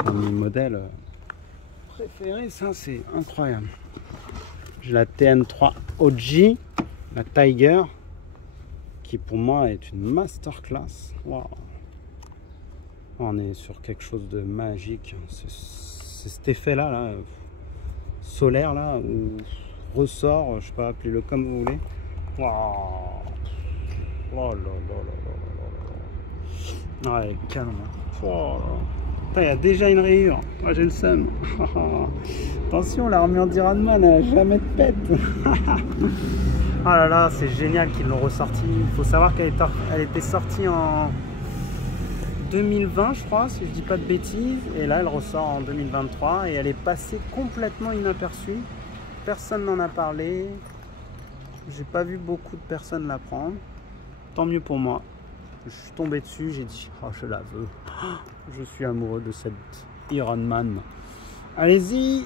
C'est un de mes modèles préférés, ça c'est incroyable. J'ai la TN3 OG, la Tiger, qui pour moi est une masterclass. Wow. On est sur quelque chose de magique. C'est cet effet là, solaire là, ou ressort, je sais pas, appelez-le comme vous voulez. Wow. Oh là là là là là là. Ouais, calme. Oh là. Il y a déjà une rayure. Moi j'ai le seum. Attention, l'armure d'Ironman, elle a jamais de pète. Oh là là, c'est génial qu'ils l'ont ressorti. Il faut savoir qu'elle était sortie en 2020, je crois, si je dis pas de bêtises. Et là, elle ressort en 2023 et elle est passée complètement inaperçue. Personne n'en a parlé. J'ai pas vu beaucoup de personnes la prendre. Tant mieux pour moi. Je suis tombé dessus, j'ai dit, oh, je la veux. Je suis amoureux de cette Ironman. Allez-y,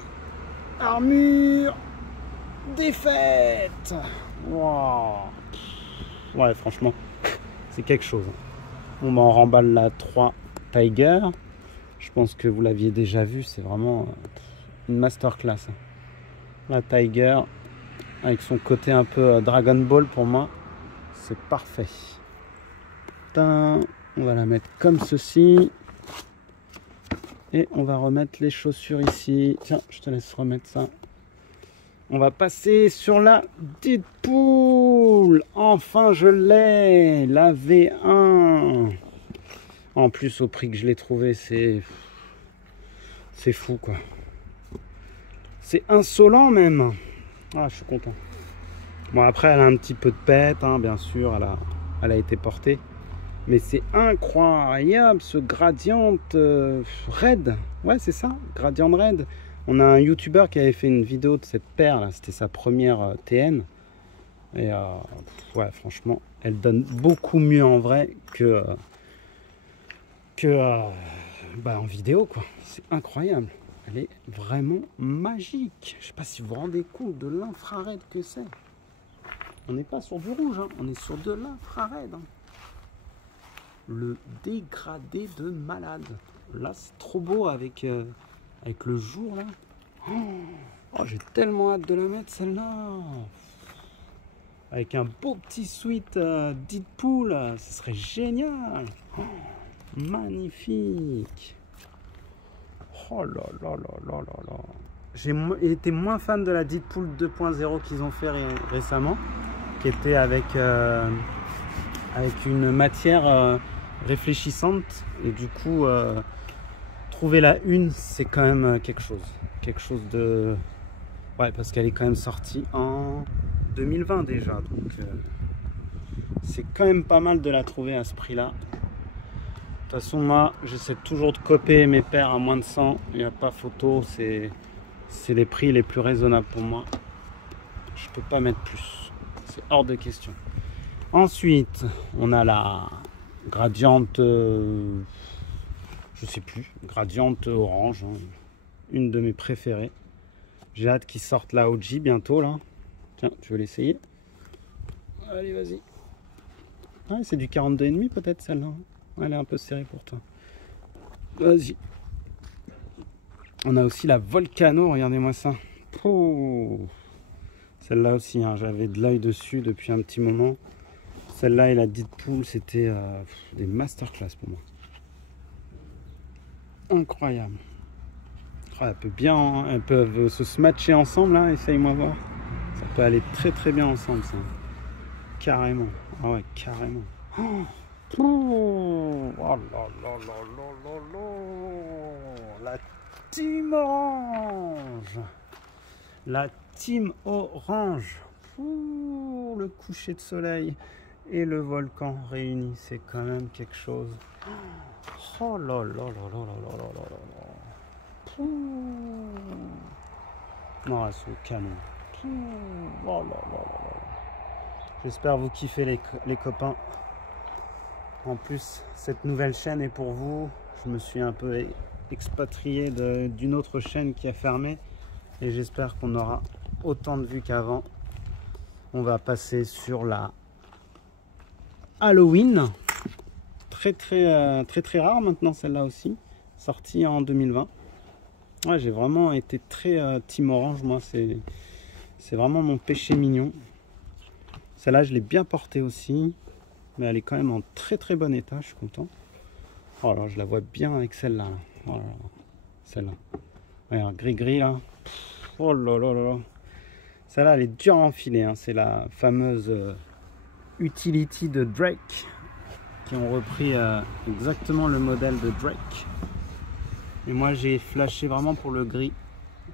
armure, défaite. Wow. Ouais, franchement, c'est quelque chose. On m'en remballe la 3 Tiger. Je pense que vous l'aviez déjà vu, c'est vraiment une masterclass. La Tiger, avec son côté un peu Dragon Ball pour moi, c'est parfait. On va la mettre comme ceci. Et on va remettre les chaussures ici. Tiens, je te laisse remettre ça. On va passer sur la Deadpool. Enfin, je l'ai. La V1. En plus, au prix que je l'ai trouvé, c'est fou, quoi. C'est insolent, même. Ah, je suis content. Bon, après, elle a un petit peu de pète, hein, bien sûr. Elle a été portée. Mais c'est incroyable, ce Gradient Red. Ouais, c'est ça, Gradient Red. On a un YouTuber qui avait fait une vidéo de cette paire, là. C'était sa première TN. Et ouais, franchement, elle donne beaucoup mieux en vrai que en vidéo, quoi. C'est incroyable. Elle est vraiment magique. Je sais pas si vous vous rendez compte de l'infrared que c'est. On n'est pas sur du rouge, hein. On est sur de l'infrared. Hein. Le dégradé de malade. Là, c'est trop beau avec le jour, là. Oh, j'ai tellement hâte de la mettre, celle-là. Avec un beau petit sweat Deadpool, ce serait génial. Oh, magnifique. Oh là là là là là là. J'ai été moins fan de la Deadpool 2.0 qu'ils ont fait récemment, qui était avec une matière réfléchissante. Et du coup, trouver la une, c'est quand même quelque chose. Quelque chose de... Ouais, parce qu'elle est quand même sortie en 2020 déjà. Donc, c'est quand même pas mal de la trouver à ce prix-là. De toute façon, moi, j'essaie toujours de copier mes paires à moins de 100. Il n'y a pas photo. C'est les prix les plus raisonnables pour moi. Je peux pas mettre plus. C'est hors de question. Ensuite, on a la Gradiente, je sais plus, Gradiente orange, hein, une de mes préférées. J'ai hâte qu'ils sortent la OG bientôt là. Tiens, tu veux l'essayer? Allez, vas-y. Ah, c'est du 42,5 peut-être celle-là. Elle est un peu serrée pour toi. Vas-y. On a aussi la Volcano, regardez-moi ça. Oh. Celle-là aussi, hein, j'avais de l'œil dessus depuis un petit moment. Celle-là et la Deadpool, c'était des masterclass pour moi. Incroyable. Oh, elles peuvent se smatcher ensemble, là, essaye-moi voir. Ça peut aller très très bien ensemble, ça. Carrément. Ah ouais, carrément. Oh, oh là là là là là là. La Team Orange. La Team Orange. Ouh, le coucher de soleil et le volcan réunis, c'est quand même quelque chose. Oh là là là là là là là là là. Non, elles sont canon. Oh là là là là. J'espère vous kiffer les copains. En plus, cette nouvelle chaîne est pour vous. Je me suis un peu expatrié d'une autre chaîne qui a fermé. Et j'espère qu'on aura autant de vues qu'avant. On va passer sur la Halloween. Très rare maintenant celle-là aussi. sortie en 2020. Ouais, j'ai vraiment été très team orange, moi, c'est vraiment mon péché mignon. Celle-là, je l'ai bien portée aussi, mais elle est quand même en très très bon état, je suis content. Oh là, je la vois bien avec celle-là. Oh celle-là. Regarde, gris-gris là. Oh là là là là. Celle-là, elle est dure à enfiler, hein. C'est la fameuse Utility de Drake, qui ont repris exactement le modèle de Drake. Et moi, j'ai flashé vraiment pour le gris.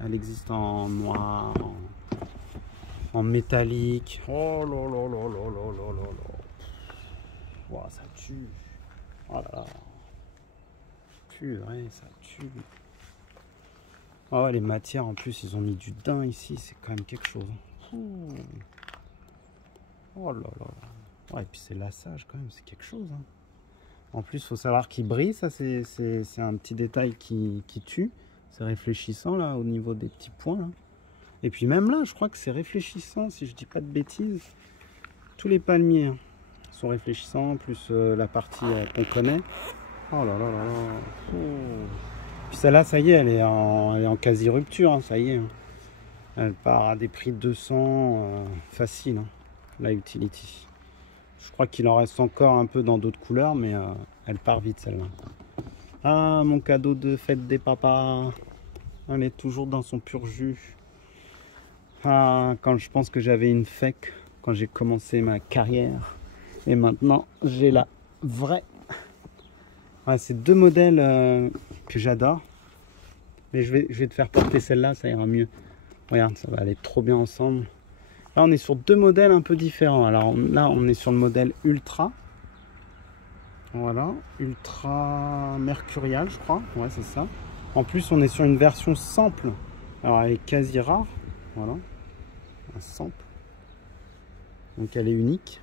Elle existe en noir, en métallique. Oh là là là là là là là là. Wow, ça tue. Oh là là. Purée, ça tue. Ah ouais, les matières en plus, ils ont mis du daim ici, c'est quand même quelque chose. Oh là là là. Ouais, et puis c'est lassage quand même, c'est quelque chose. Hein. En plus, il faut savoir qu'il brille, ça c'est un petit détail qui tue. C'est réfléchissant là, au niveau des petits points. Là. Et puis même là, je crois que c'est réfléchissant, si je dis pas de bêtises. Tous les palmiers hein, sont réfléchissants, plus la partie qu'on connaît. Oh là là là là. Oh. Puis celle-là, ça y est, elle est en quasi-rupture, hein, ça y est. Hein. Elle part à des prix de 200 facile, hein, la Utility. Je crois qu'il en reste encore un peu dans d'autres couleurs, mais elle part vite celle-là. Ah, mon cadeau de fête des papas. Elle est toujours dans son pur jus. Ah, quand je pense que j'avais une fake quand j'ai commencé ma carrière. Et maintenant, j'ai la vraie. Ah, c'est deux modèles que j'adore. Mais je vais te faire porter celle-là, ça ira mieux. Regarde, ça va aller trop bien ensemble. Là, on est sur deux modèles un peu différents. Alors là, on est sur le modèle Ultra. Voilà, Ultra Mercurial, je crois. Ouais, c'est ça. En plus, on est sur une version sample. Alors, elle est quasi rare. Voilà, un sample. Donc, elle est unique.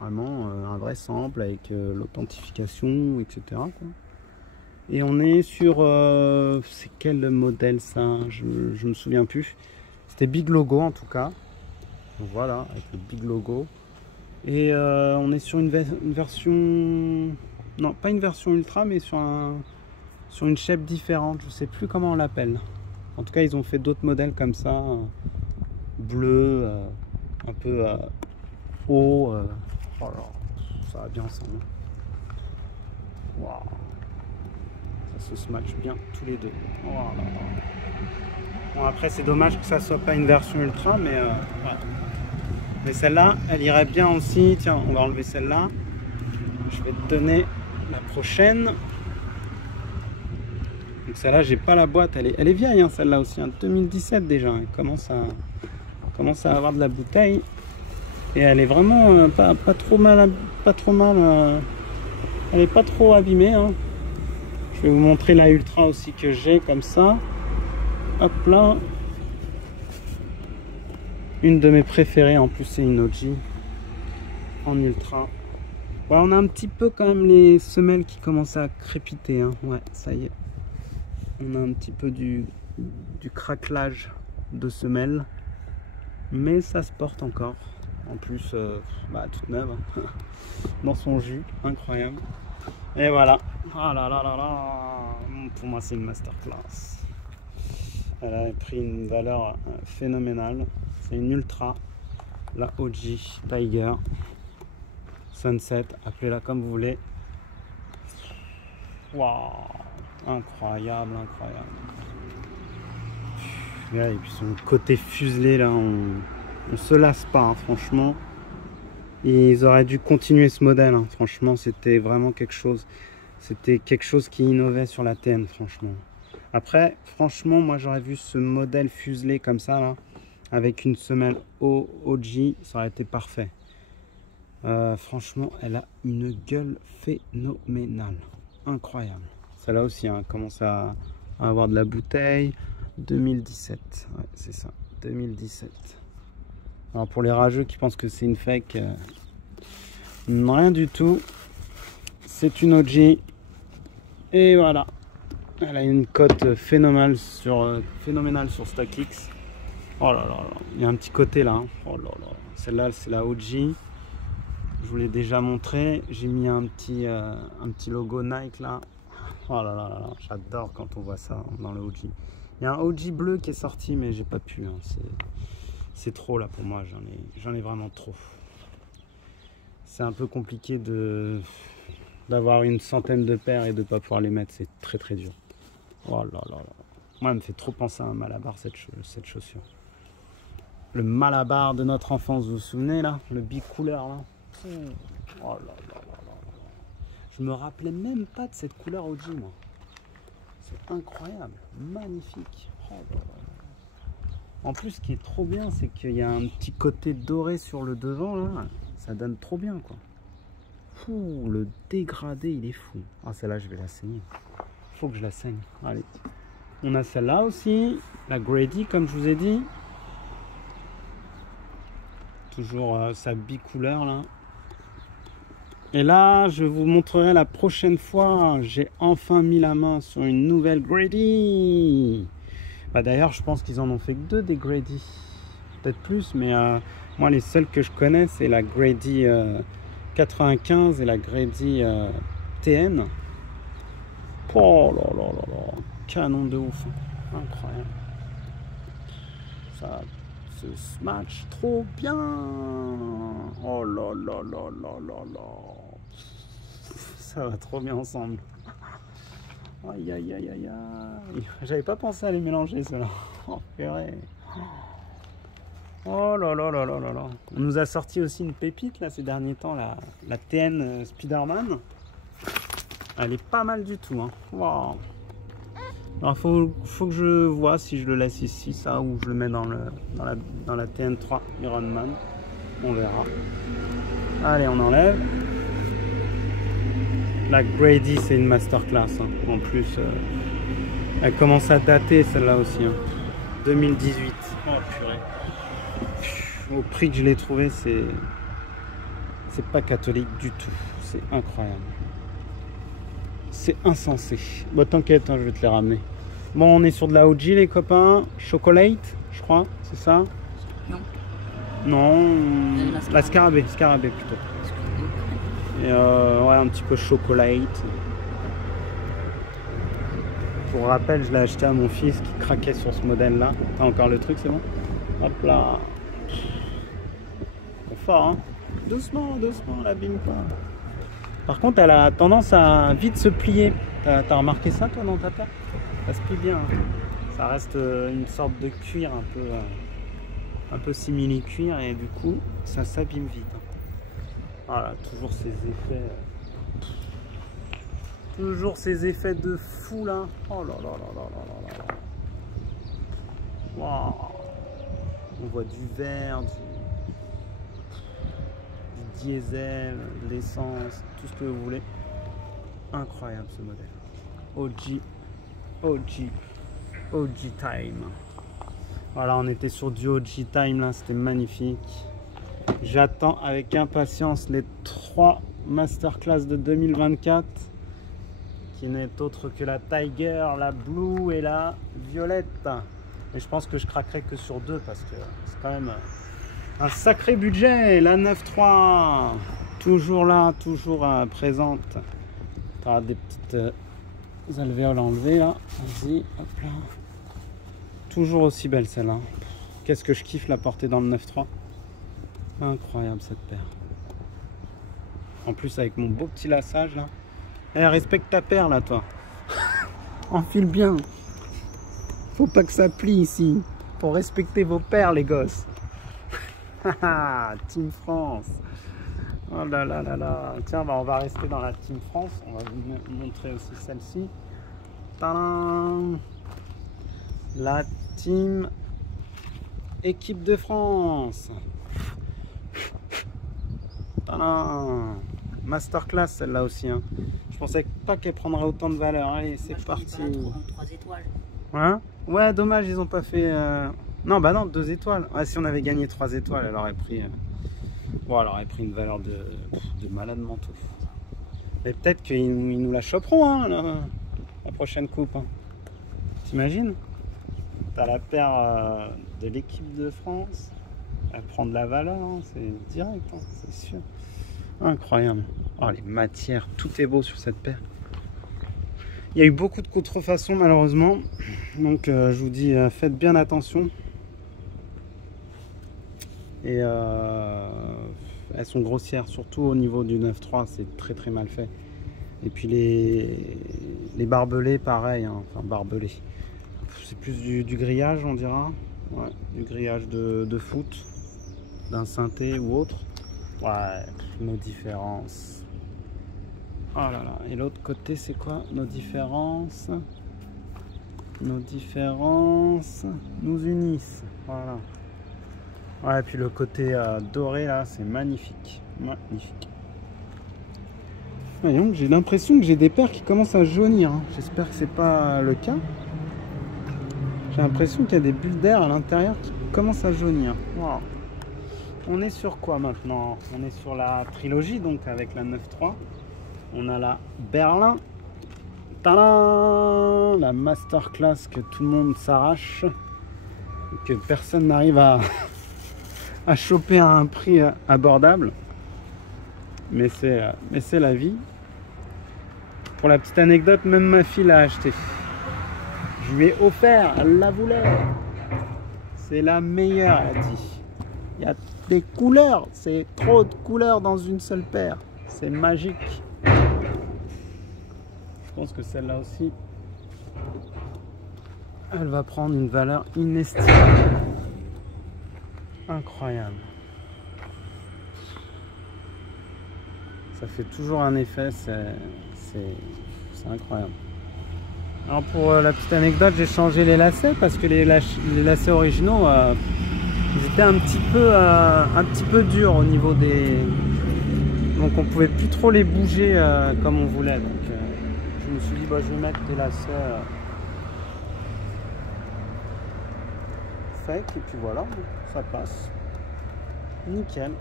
Vraiment un vrai sample avec l'authentification, etc. quoi. Et on est sur... c'est quel modèle ça? Je me souviens plus. C'était Big Logo en tout cas. Donc, voilà, avec le Big Logo. Et on est sur une version... Non, pas une version ultra, mais sur une shape différente. Je sais plus comment on l'appelle. En tout cas, ils ont fait d'autres modèles comme ça. Bleu, un peu haut. Oh là, ça va bien ensemble. Waouh. Ça se match bien tous les deux. Oh là là. Bon, après, c'est dommage que ça soit pas une version ultra, mais ouais. Mais celle-là, elle irait bien aussi. Tiens, on va enlever celle-là. Je vais te donner la prochaine. Donc celle-là, j'ai pas la boîte. Elle est vieille, hein, celle-là aussi. Hein, 2017 déjà. Elle commence à avoir de la bouteille. Et elle est vraiment pas trop mal. Elle est pas trop abîmée. Hein. Je vais vous montrer la Ultra aussi que j'ai comme ça. Hop là. Une de mes préférées, en plus c'est une OG en Ultra. Ouais, on a un petit peu quand même les semelles qui commencent à crépiter. Hein. Ouais, ça y est. On a un petit peu du craquelage de semelles. Mais ça se porte encore. En plus, toute neuve. Hein. Dans son jus, incroyable. Et voilà. Ah là là là là. Pour moi, c'est une masterclass. Elle a pris une valeur phénoménale. C'est une Ultra, la OG Tiger Sunset, appelez-la comme vous voulez. Waouh, incroyable, incroyable. Ouais, et puis son côté fuselé là, on se lasse pas, hein, franchement. Ils auraient dû continuer ce modèle, hein. Franchement, c'était vraiment quelque chose. C'était quelque chose qui innovait sur la TN, franchement. Après, franchement, moi j'aurais vu ce modèle fuselé comme ça là. Avec une semelle OG, ça aurait été parfait. Franchement, elle a une gueule phénoménale. Incroyable. Celle-là aussi hein, commence à avoir de la bouteille. 2017. Ouais, c'est ça. 2017. Alors pour les rageux qui pensent que c'est une fake, rien du tout. C'est une OG. Et voilà. Elle a une cote phénoménale sur StockX. Oh là là là, il y a un petit côté là. Hein. Oh là là, celle-là c'est la OG. Je vous l'ai déjà montré. J'ai mis un petit logo Nike là. Oh là là là là, j'adore quand on voit ça dans le OG. Il y a un OG bleu qui est sorti, mais j'ai pas pu. Hein. C'est trop là pour moi, j'en ai vraiment trop. C'est un peu compliqué d'avoir une centaine de paires et de pas pouvoir les mettre, c'est très très dur. Oh là là là. Moi, elle me fait trop penser à un Malabar cette chaussure. Le Malabar de notre enfance, vous vous souvenez là? Le bicouleur là. Oh là là là là. Je me rappelais même pas de cette couleur OG moi. C'est incroyable, magnifique. Oh là là. En plus, ce qui est trop bien, c'est qu'il y a un petit côté doré sur le devant là. Ça donne trop bien quoi. Fou, le dégradé il est fou. Ah celle-là je vais la saigner. Faut que je la saigne. Allez. On a celle-là aussi, la Grady comme je vous ai dit. Toujours sa bicouleur là. Et là, je vous montrerai la prochaine fois. J'ai enfin mis la main sur une nouvelle Grady. Bah, d'ailleurs, je pense qu'ils en ont fait que 2 des Grady. Peut-être plus, mais moi, les seules que je connais, c'est la Grady 95 et la Grady TN. Oh là là là là. Canon de ouf. Incroyable. Ça se match trop bien. Oh là là là là là là. Ça va trop bien ensemble. Aïe aïe aïe aïe aïe. J'avais pas pensé à les mélanger ceux-là. Oh purée. Oh là là là là là là. On nous a sorti aussi une pépite là ces derniers temps, la TN Spiderman. Elle est pas mal du tout. Hein. Wow. Alors faut que je vois si je le laisse ici, ça, ou je le mets dans la TN3 Ironman. On verra. Allez, on enlève. La Grady, c'est une masterclass. Hein. En plus, elle commence à dater celle-là aussi. Hein. 2018. Oh purée. Au prix que je l'ai trouvé, c'est pas catholique du tout. C'est incroyable. C'est insensé. Bon, t'inquiète, hein, je vais te les ramener. Bon, on est sur de la OG, les copains. Chocolate, je crois, c'est ça? Non. Non, la scarabée plutôt. Et ouais, un petit peu chocolate. Pour rappel, je l'ai acheté à mon fils qui craquait sur ce modèle-là. T'as encore le truc, c'est bon? Hop là. C'est fort, hein? Doucement, doucement, l'abîme pas. Par contre, elle a tendance à vite se plier. T'as remarqué ça, toi, dans ta paire? Ça se plie bien. Hein. Ça reste une sorte de cuir un peu simili-cuir et du coup, ça s'abîme vite. Hein. Voilà, toujours ces effets. Toujours ces effets de fou là. Oh là là là là là là là. Wow. On voit du vert, du diesel, de l'essence, tout ce que vous voulez. Incroyable ce modèle. OG Time. Voilà, on était sur du OG Time là, c'était magnifique. J'attends avec impatience les 3 masterclass de 2024 qui n'est autre que la Tiger, la Blue et la Violette. Et je pense que je craquerai que sur 2 parce que c'est quand même un sacré budget. La 9.3 toujours là, toujours présente. Tu as des petites alvéoles enlevées là. Vas-y, hop là. Toujours aussi belle celle-là. Qu'est-ce que je kiffe la porter dans le 9.3. Incroyable cette paire. En plus avec mon beau petit lassage là. Eh, respecte ta paire là toi. Enfile bien. Faut pas que ça plie ici. Faut respecter vos paires les gosses. Team France. Oh là là là là. Tiens, bah, on va rester dans la Team France. On va vous montrer aussi celle-ci. Tadam. La Team Équipe de France. Tadam. Masterclass celle-là aussi. Hein. Je pensais pas qu'elle prendrait autant de valeur. Allez, c'est parti. 3 étoiles. Hein? Ouais, dommage, ils ont pas fait. Non, bah non, 2 étoiles. Ouais, si on avait gagné 3 étoiles, elle aurait pris. Bon, elle aurait pris une valeur de malade mental. Mais peut-être qu'ils nous la choperont, hein, la prochaine coupe. Hein. T'imagines? T'as la paire de l'équipe de France. Elle prend de la valeur, hein, c'est direct, hein, c'est sûr. Incroyable. Oh, les matières, tout est beau sur cette paire. Il y a eu beaucoup de contrefaçons malheureusement. Donc je vous dis, faites bien attention. Et elles sont grossières, surtout au niveau du 9.3, c'est très très mal fait. Et puis les barbelés, pareil, hein. Enfin barbelés. C'est plus du grillage, on dira. Ouais, du grillage de foot, d'un synthé ou autre. Ouais, nos différences. Oh là là, et l'autre côté, c'est quoi nos différences? Nos différences nous unissent. Voilà. Ouais, et puis le côté doré là, c'est magnifique. Magnifique. Voyons, j'ai l'impression que j'ai des paires qui commencent à jaunir. Hein. J'espère que c'est pas le cas. J'ai l'impression qu'il y a des bulles d'air à l'intérieur qui commencent à jaunir. Wow. On est sur quoi maintenant? On est sur la trilogie, donc avec la 9.3. On a la Berlin. Tadam! La masterclass que tout le monde s'arrache. Que personne n'arrive à choper à un prix abordable. Mais c'est la vie. Pour la petite anecdote, même ma fille l'a acheté. Je lui ai offert, elle la voulait. C'est la meilleure, elle a dit. Il y a des couleurs, c'est trop de couleurs dans une seule paire. C'est magique. Je pense que celle-là aussi, elle va prendre une valeur inestimable. Incroyable. Ça fait toujours un effet, c'est incroyable. Alors pour la petite anecdote, j'ai changé les lacets parce que les lacets originaux, ils étaient un petit peu durs au niveau des... Donc on pouvait plus trop les bouger comme on voulait. Donc je me suis dit, bah, je vais mettre des lacets secs et puis voilà, ça passe. Nickel.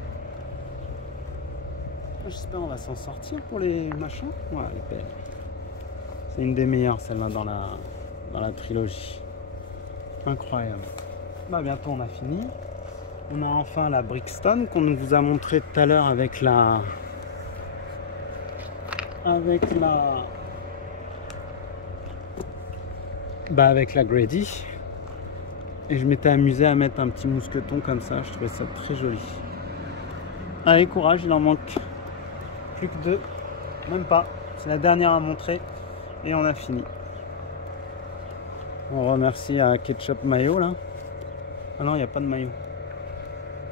J'espère qu'on va s'en sortir pour les machins. Ouais, elle est belle. C'est une des meilleures, celle-là, dans la trilogie. Incroyable. Bah, bientôt, on a fini. On a enfin la Brixton qu'on vous a montré tout à l'heure avec la Grady. Et je m'étais amusé à mettre un petit mousqueton comme ça. Je trouvais ça très joli. Allez, courage, il en manque plus que 2. Même pas. C'est la dernière à montrer. Et on a fini. On remercie à Ketchup Mayo là. Ah non, il n'y a pas de maillot.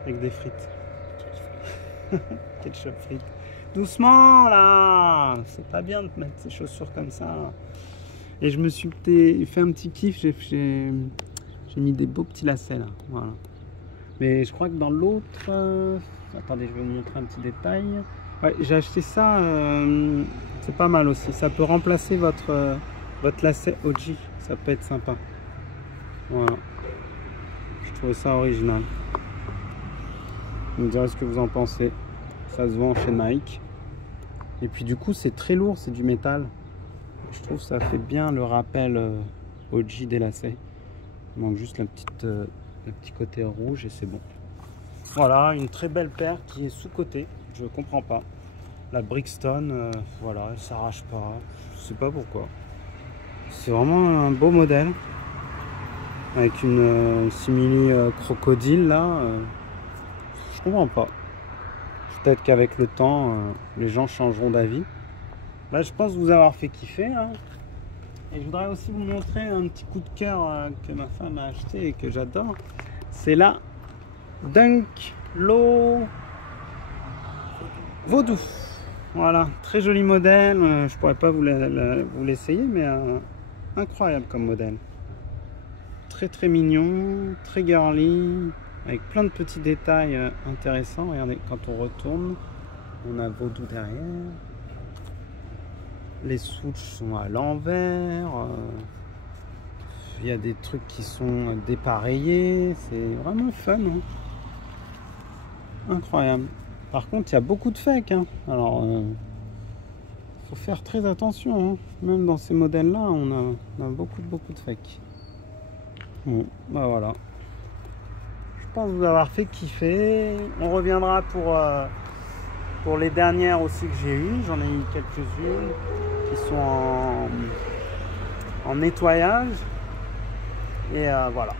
Avec des frites. Ketchup frites. Doucement là. C'est pas bien de mettre ces chaussures comme ça. Et je me suis fait un petit kiff. J'ai mis des beaux petits lacets là. Voilà. Mais je crois que dans l'autre... Attendez, je vais vous montrer un petit détail. Ouais, j'ai acheté ça. C'est pas mal aussi. Ça peut remplacer votre lacet OG. Ça peut être sympa. Voilà. Je trouve ça original. Vous me direz ce que vous en pensez. Ça se vend chez Nike. Et puis du coup, c'est très lourd. C'est du métal. Je trouve que ça fait bien le rappel OG des lacets. Il manque juste le petit côté rouge et c'est bon. Voilà, une très belle paire qui est sous-cotée. Je comprends pas. La Brixton, voilà, elle s'arrache pas. Je sais pas pourquoi. C'est vraiment un beau modèle. Avec une simili crocodile là. Je comprends pas. Peut-être qu'avec le temps, les gens changeront d'avis. Bah, je pense vous avoir fait kiffer. Hein. Et je voudrais aussi vous montrer un petit coup de cœur que ma femme a acheté et que j'adore. C'est la Dunk Low Vaudou. Voilà, très joli modèle. Je pourrais pas vous l'essayer, mais incroyable comme modèle. Très très mignon, très girly, avec plein de petits détails intéressants. Regardez, quand on retourne, on a Vaudou derrière. Les swoosh sont à l'envers. Il y a des trucs qui sont dépareillés. C'est vraiment fun. Hein. Incroyable. Par contre, il y a beaucoup de fake. Hein. Alors, faut faire très attention. Hein. Même dans ces modèles-là, on a beaucoup de fake. Bon, bah voilà. Je pense vous avoir fait kiffer. On reviendra pour les dernières aussi que j'ai eues. J'en ai eu quelques-unes qui sont en nettoyage. Et voilà.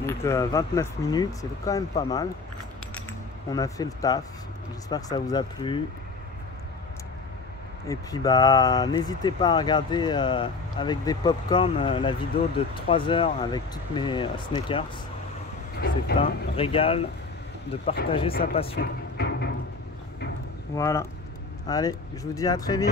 Donc 29 minutes, c'est quand même pas mal. On a fait le taf. J'espère que ça vous a plu. Et puis bah n'hésitez pas à regarder avec des popcorn la vidéo de 3 heures avec toutes mes sneakers. C'est un régal de partager sa passion. Voilà. Allez, je vous dis à très vite.